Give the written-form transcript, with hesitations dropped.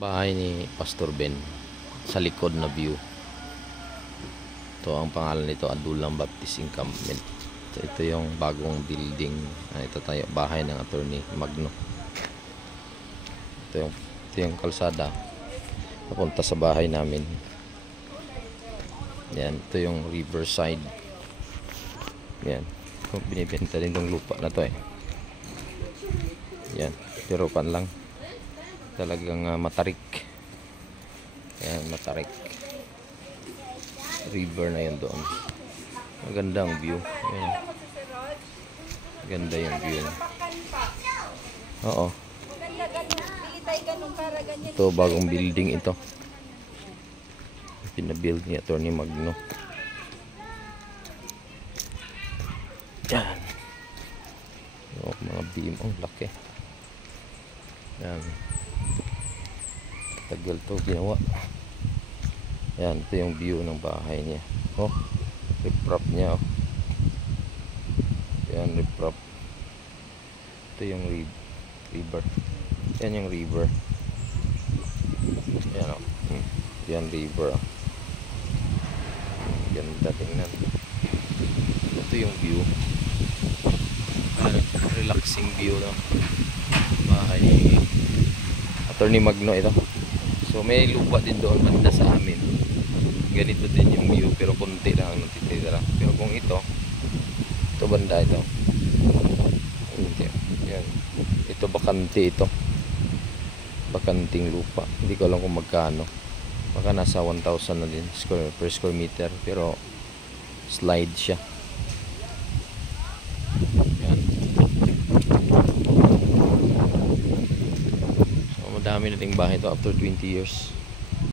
Bahay ni Pastor Ben sa likod na view. Ito ang pangalan nito, Adulang Baptist Encampment. Ito yung bagong building. Ito tayo, bahay ng Attorney Magno. Ito yung kalsada papunta sa bahay namin. Yan, ito yung riverside. Yan, binibenta din itong lupa na to eh. Yan, pero pan lang talagang matarik. Yan, matarik. River na yun doon. Magandang view. Yan. Ganda yung view. Oo. Ito, bagong building ito. Pinabuild ni Attorney Magno. Yan. Oh, mga beam. Ang laki. Yan. Tagal to ginawa. Yan, ito yung view ng bahay niya. Oh, riprap niya. Oh. Yan, riprap. Ito yung river. Yan yung river. Yan oh. Yan river. Oh. Ganda tingnan. Ito yung view. Relaxing view no. Bahay ni Attorney Magno ito. So may lupa din doon banda sa amin. Ganito din yung view pero konti lang ang natitira. Pero kung ito banda ito. Yan. Ito bakante ito. Bakanting lupa. Hindi ko alam kung magkano. Baka nasa 1,000 na din per square meter pero slide siya. Yan. So madami na ding bahay ito after 20 years.